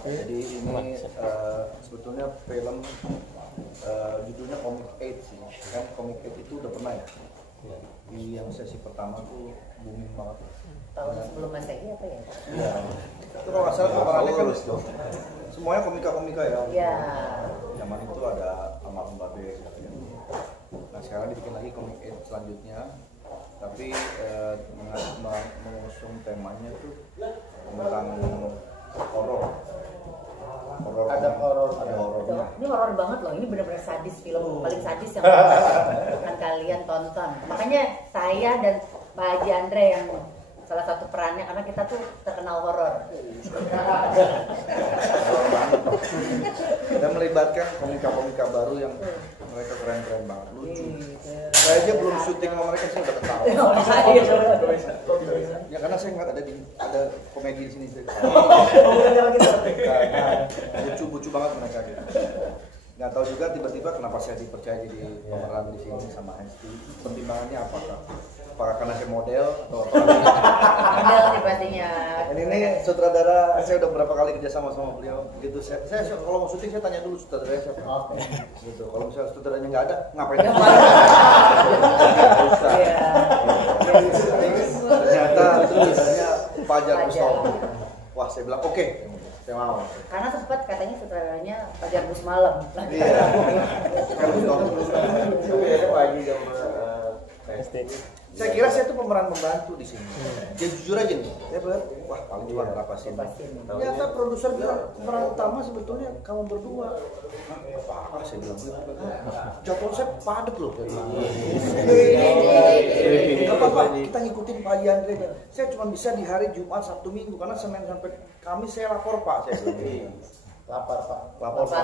Jadi ini sebetulnya film judulnya Comic 8 sih. Kan Comic 8 itu udah pernah ya? Di yang sesi pertama tuh booming banget. Tahun sebelum Masehi apa ya? Iya. Itu kalau nggak salah kemarinnya kan semuanya komika-komika ya. Iya. Zaman itu ada almarhum Babe katanya. Nah sekarang dibikin lagi Comic 8 selanjutnya. Tapi mengusung temanya tuh tentang horor. Ada horor. Ini horor banget loh. Ini benar-benar sadis, film paling sadis yang akan kalian tonton. Makanya saya dan Pak Haji Andre yang salah satu perannya karena kita tuh terkenal horor. Kita melibatkan komika-komika baru yang mereka keren-keren banget, lucu. Saya aja belum syuting sama mereka sih udah ketawa. Ya karena saya nggak ada komedi di sini. Lucu banget mereka gitu. Nggak tahu juga tiba-tiba kenapa saya dipercaya jadi pemeran di sini sama Hesti. Pertimbangannya apakah karena saya model atau apa? Model sih pastinya. Dan ini sutradara, saya udah berapa kali kerja sama beliau. Begitu saya kalau mau syuting saya tanya dulu sutradaranya siapa. Gitu. Kalau misalnya sutradaranya nggak ada, ngapain? Ternyata sutradaranya Fajar Mustafa. Wah saya bilang oke. Saya mau. Karena sempat katanya sutradaranya Fajar Bus Malam. Iya. Lagi sama Saya kira saya tuh pemeran pembantu di sini. Ya jujur aja nih, wah paling cuma berapa sih? Ternyata produser bilang pemeran utama sebetulnya kamu berdua. Apa? Saya bilang jadwal saya padat loh. Gak apa-apa, kita ngikutin Pak Yandre. Saya cuma bisa di hari Jumat, Sabtu, Minggu karena Senin sampai Kamis saya lapor Pak. Saya bilang. lapar Pak. Lapor Pak.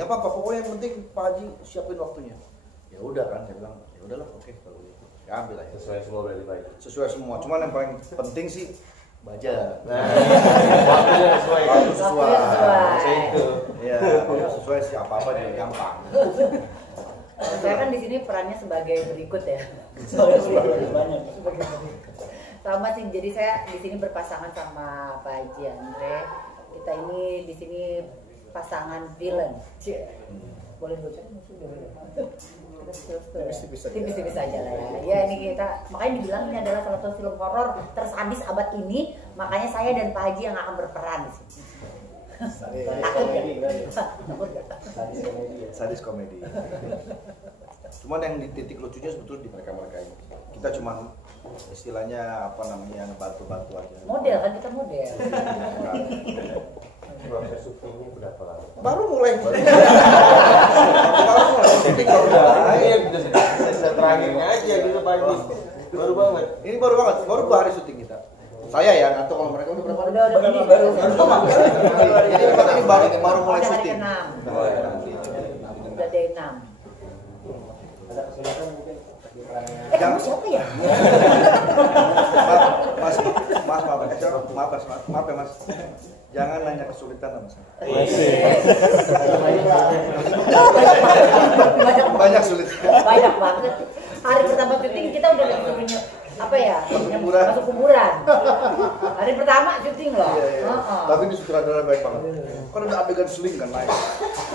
Gak apa-apa. Pokoknya yang penting Pak Haji siapin waktunya. Ya udah kan, saya bilang ya udahlah, oke kalau gitu. Ya ambil aja. Sesuai semua berarti Pak. Sesuai semua. Cuman yang paling penting sih budget. Waktunya sesuai. Waktu sesuai. Itu. Ya, sesuai sih apa-apa juga gampang. Saya kan di sini perannya sebagai berikut ya. Sama sih, jadi saya di sini berpasangan sama Pak Haji Andre. Kita ini di sini pasangan villain. Boleh bocor? Tipis-tipis aja lah ya. Ya ini kita, makanya dibilang ini adalah salah satu film horor tersadis abad ini. Makanya saya dan Pak Haji yang akan berperan di sini. Sadis komedi. Cuman yang di titik lucunya sebetulnya di mereka ini. Kita cuman istilahnya apa namanya bantu-bantu aja. Model kan, kita model. Proses syutingnya berapa lama? Baru mulai. Saya terakhirnya aja gitu Pak Haji. Baru banget. Ini baru banget, baru 2 hari syuting kita. Saya ya, nggak tahu kalau mereka udah berapa hari. Baru sama. Jadi ini baru mulai syuting. Udah ada 6. Ada kesulitan mungkin. Kamu siapa ya? Maaf ya Mas. Jangan nanya kesulitan sama saya. Banyak sulit. Banyak banget. Hari pertama syuting kita udah disuruhnya apa ya? Masuk kuburan. Hari pertama syuting loh. Iya. Tapi ini sutradara baik banget. Kan ada adegan seling kan lain.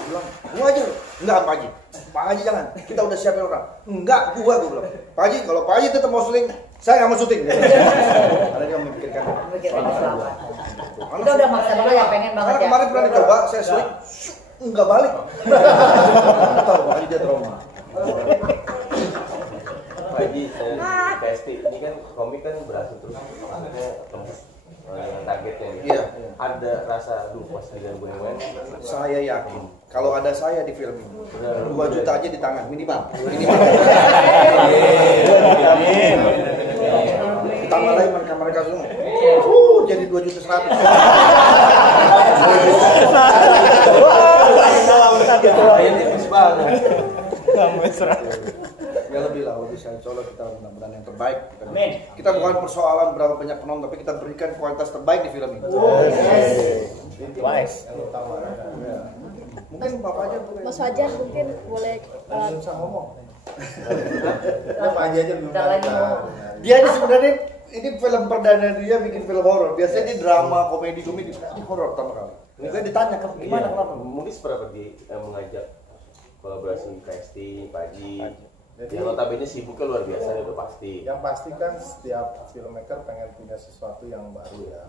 Bilang, gua aja. Enggak Pak Haji. Pak Haji jangan. Kita udah siapin orang. Enggak, gua bilang. Pak Haji, kalau Pak Haji tetap mau seling, saya nggak mau syuting. Karena dia memikirkan selamat. Kita udah maksa banget ya, pengen banget ya. Karena kemarin pernah dicoba, saya seling, enggak balik. Tahu Pak Haji dia trauma. Pak Haji, Pesti ini kan komik kan berhasil terus maksudnya tembus targetnya gitu. Iya. Ada rasa pas dengan gue main. Saya yakin kalau ada saya di film ini 2 juta aja di tangan minimal. Ditambah lagi mereka semua. Jadi 2 juta 100. Tipis banget. Ya lebih saya coba kita mudah-mudahan yang terbaik. Kita bukan persoalan berapa banyak penonton, tapi kita berikan kualitas terbaik di film ini. Mungkin Bapak aja Mas Fajar mungkin boleh bisa ngomong. Udah Pak Haji aja belum ada. Dia ini sebenarnya ini film perdana dia bikin film horor. Biasanya dia drama, komedi. Ini horor pertama kali. Dia ditanya gimana kenapa? Mungkin seberapa mengajak kolaborasi KST, Pak Haji. Jadi, yang notabene sibuknya luar biasa itu pasti. Yang pasti kan setiap filmmaker pengen punya sesuatu yang baru ya.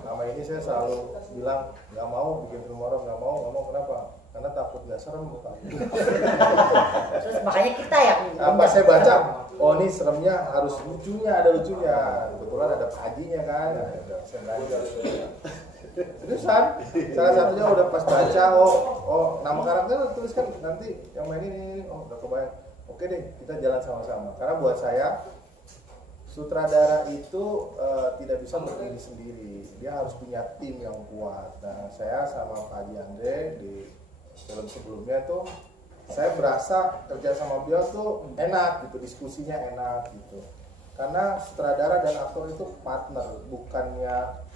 Selama ini saya selalu bilang nggak mau bikin film horor, nggak mau kenapa? Karena takut nggak serem bukan. Terus makanya kita yang Pas saya baca, oh ini seremnya harus lucunya, ada lucunya. Kebetulan ada Pak Hajinya kan, saya belajar. Terusan, salah satunya udah pas baca, oh nama karakter tuliskan nanti yang main ini, oh udah kebayang. Oke deh, kita jalan sama-sama. Karena buat saya sutradara itu tidak bisa berdiri sendiri. Dia harus punya tim yang kuat. Nah, saya sama Pak Haji Andre di film sebelumnya tuh saya berasa kerja sama beliau tuh enak gitu, diskusinya enak gitu. Karena sutradara dan aktor itu partner, bukannya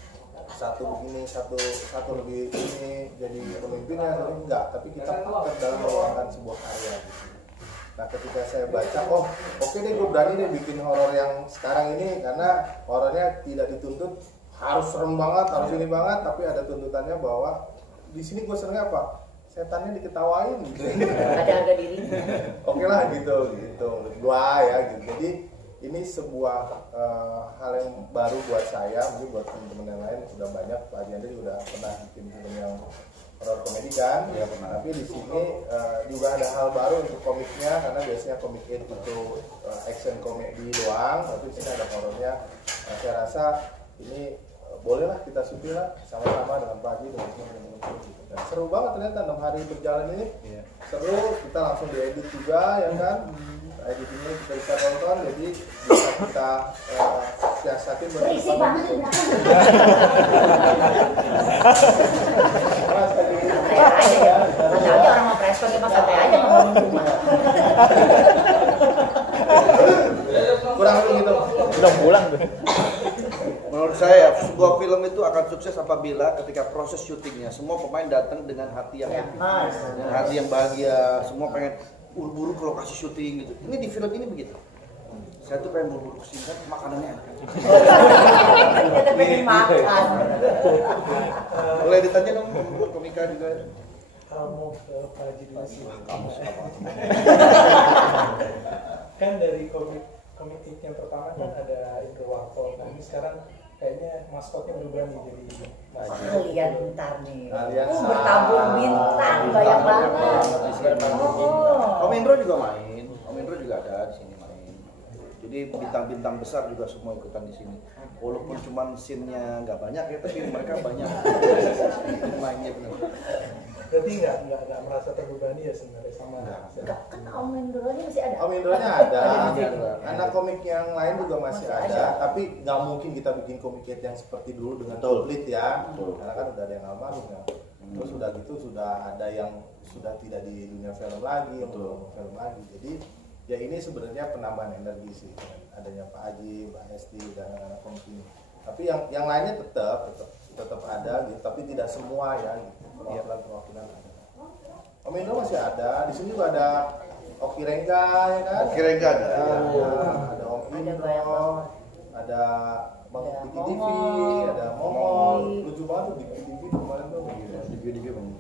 satu begini, satu lebih ini jadi pemimpinnya, jadi enggak. Tapi kita partner dalam melakukan sebuah karya gitu. Nah ketika saya baca, oke deh gue berani deh bikin horor yang sekarang ini karena horornya tidak dituntut harus serem banget, harus ini banget, tapi ada tuntutannya bahwa di sini gue senengnya apa? Setannya diketawain gitu. ada harga diri. Oke lah gitu gua ya gitu. Jadi ini sebuah hal yang baru buat saya, mungkin buat teman-teman yang lain sudah banyak. Pak Haji Andre juga pernah bikin film yang horor komedi kan, ya pernah. Tapi di sini juga ada hal baru untuk komiknya karena biasanya komik itu action komedi doang, tapi di sini ada horornya. Nah, saya rasa ini bolehlah kita syuting lah sama-sama dengan Pak Haji dengan teman-teman. Dan seru banget ternyata 6 hari berjalan ini. Seru, kita langsung diedit juga ya kan. Editingnya kita bisa tonton, jadi bisa kita siasatin Berisik banget di belakang. Santai aja orang mau press pakai santai aja ngomong cuma. Kurang lebih gitu. Udah pulang tuh. Menurut saya sebuah film itu akan sukses apabila ketika proses syutingnya semua pemain datang dengan hati yang happy, dengan hati yang bahagia, semua pengen buru-buru ke lokasi syuting gitu. Ini di film ini begitu. Saya tuh pengen buru-buru kesini kan makanannya enak. Kita pengen makan. Boleh ditanya dong teman komika juga. Kamu ke Pak Haji dulu sih. Kamu siapa? Kan dari komik yang pertama kan ada Indro Warkol. Nah ini sekarang kayaknya maskotnya berubah nih jadi Kalian bentar nih. Kalian bertabung bintang banyak banget. Om Indro juga main. Om Indro juga ada di sini main. Jadi bintang-bintang besar juga semua ikutan di sini. Walaupun cuma scene-nya nggak banyak ya, tapi mereka banyak mainnya benar. berarti nggak merasa terbebani ya sebenarnya sama. Kan Om Indro-nya masih ada. Om Indro-nya ada. Anak komik yang lain juga masih ada. Tapi nggak mungkin kita bikin komik yang seperti dulu dengan komplit ya. Karena kan udah ada yang almarhum ya. Terus sudah gitu sudah ada yang sudah tidak di dunia film lagi, film lagi. Jadi ya ini sebenarnya penambahan energi sih. Adanya Pak Haji, Mbak Hesti dan anak komik ini. Tapi yang lainnya tetap ada gitu, tapi tidak semua ya gitu. Perwakilan ada. Om Indro masih ada, di sini juga ada Oki Rengga ya kan? Oki Rengga ada. Ada Om Indro, ada Bang Diki TV, ada Momol. Lucu banget tuh Diki TV kemarin tuh. Diki banyak.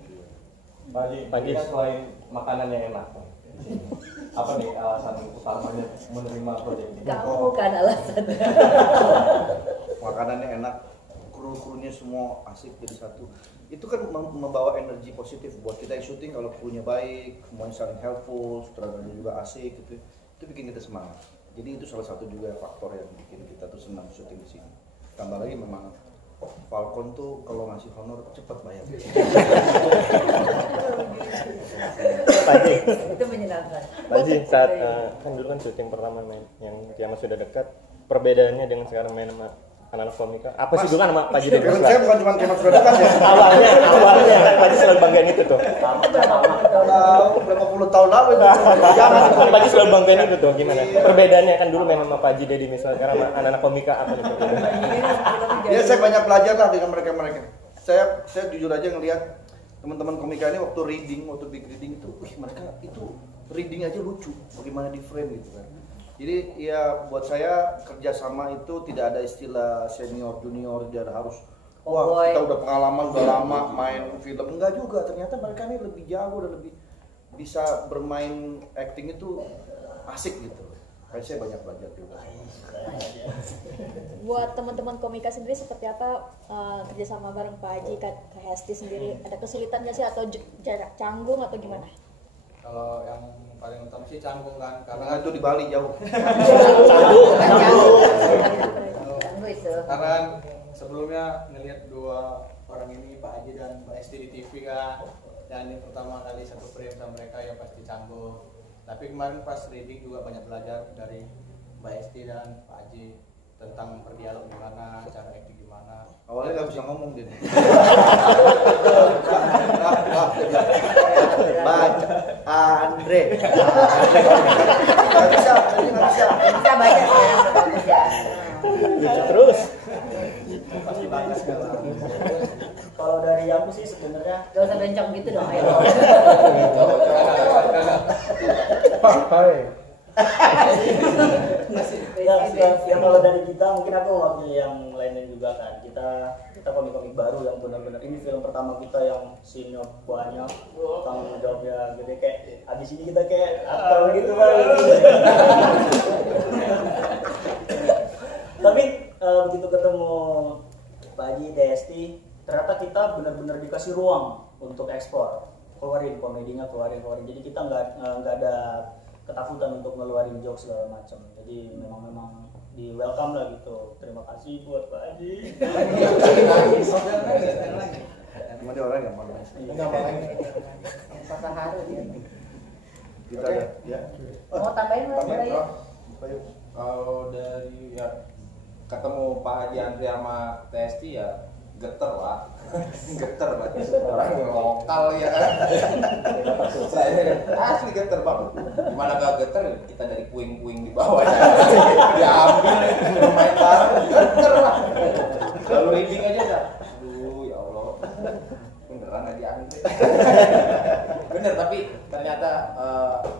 Pak Haji selain makanan yang enak, apa nih alasan utamanya menerima proyek ini? Kamu bukan alasan. Makanannya enak, kru-krunya semua asik jadi satu. Itu kan membawa energi positif buat kita yang syuting. Kalau krunya baik, semuanya saling helpful, sutradaranya juga asik gitu. Itu bikin kita semangat. Jadi itu salah satu juga faktor yang bikin kita tuh senang syuting di sini. Tambah lagi memang Falcon tuh kalau ngasih honor cepat bayar. Pak Haji, Itu menyenangkan. Pak Haji saat kan dulu kan syuting pertama main yang kiamat sudah dekat, perbedaannya dengan sekarang main sama anak-anak komika apa sih dulu kan sama Pak Haji Film saya bukan cuma kiamat sudah dekat ya. awalnya Pak Haji selalu banggain itu tuh. Berapa puluh tahun lalu itu. Jangan itu. Pak Haji selalu banggain itu tuh gimana? Perbedaannya kan dulu main sama Pak Haji Dedi misalnya sekarang sama anak-anak komika apa nih perbedaan? Ya saya banyak belajar lah dengan mereka. Saya jujur aja ngelihat teman-teman komika ini waktu big reading itu, mereka itu reading aja lucu, bagaimana di frame gitu kan. Jadi ya buat saya kerjasama itu tidak ada istilah senior junior, tidak ada harus wah kita udah pengalaman udah lama main film, enggak juga. Ternyata mereka ini lebih jago dan lebih bisa bermain acting itu asik gitu. Kayak saya banyak belajar juga. Buat teman-teman komika sendiri seperti apa kerjasama bareng Pak Haji, Kak Hesti sendiri? Ada kesulitan nggak sih atau jarak canggung atau gimana? Kalau yang paling utama sih canggung kan, Karena itu di Bali jauh. Karena sebelumnya ngelihat dua orang ini, Pak Haji dan Mbak Esti di TV kan, dan ini pertama kali satu frame sama mereka ya pasti canggung. Tapi kemarin pas reading juga banyak belajar dari Mbak Esti dan Pak Haji tentang berdialog gimana, cara acting gimana. Awalnya nggak bisa ngomong dia. Baca Andre. Nggak bisa. Bisa baca sekarang bagus ya. Lucu terus. Pasti bagus kalau Kalau dari aku sih sebenarnya Gak usah bencong gitu dong, ayo. ya kalau dari kita mungkin aku mewakili yang lainnya juga kan. Kita komik-komik baru yang benar-benar ini film pertama kita yang scene-nya banyak, tanggung jawabnya gede, kayak abis ini kita kayak apa gitu kan. Tapi begitu ketemu Pak Haji, Desti, ternyata kita benar-benar dikasih ruang untuk ekspor, keluarin komedinya, keluarin. Jadi kita nggak ada ketakutan untuk ngeluarin jokes segala macam. Jadi memang di welcome lah gitu. Terima kasih buat Pak Haji. Cuma dia orang yang malu. Rasa haru dia. Kita ada. Ya. Mau tambahin Mas Bayu? Kalau dari ya ketemu Pak Haji Andre sama Testi ya geter lah. Geter berarti orang lokal ya kan. Saya asli geter bang. Gimana gak geter? Kita dari puing-puing di bawah diambil main bareng geter lah. Lalu reading aja dah. Aduh ya Allah. Beneran Haji Andre. Bener, tapi ternyata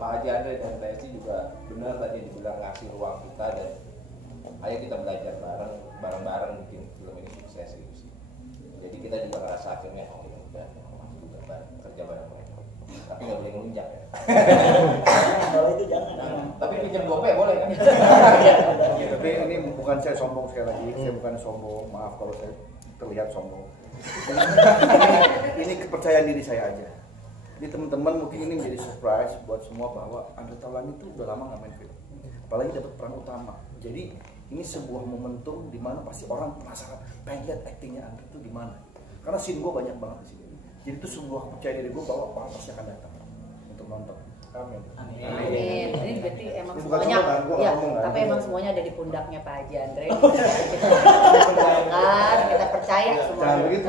Pak Haji Andre dan Testi juga benar tadi dibilang ngasih ruang kita, dan ayo kita belajar bareng-bareng bikin film ini sukses gitu sih. Jadi kita juga ngerasa akhirnya oh ya udah juga kerja bareng mereka. Tapi nggak boleh ngelunjak ya. Kalau itu jangan. Tapi pinjam gope boleh kan? Ya, tapi ini bukan saya sombong sekali lagi. Saya bukan sombong. Maaf kalau saya terlihat sombong. Ini kepercayaan diri saya aja. Jadi teman-teman mungkin ini menjadi surprise buat semua bahwa Andre Taulany itu udah lama nggak main film. Apalagi dapat peran utama. Jadi ini sebuah momentum di mana pasti orang penasaran pengen lihat aktingnya Andre itu di mana. Karena scene gue banyak banget di sini. Jadi itu sebuah kepercayaan diri gue bahwa orang pasti akan datang untuk nonton. Amin. Amin. Ini berarti emang Ini bukan semuanya, sombong, gua ya, ngomong, kan? tapi emang semuanya ada di pundaknya Pak Haji Andre. Kita percaya semua. Jangan begitu.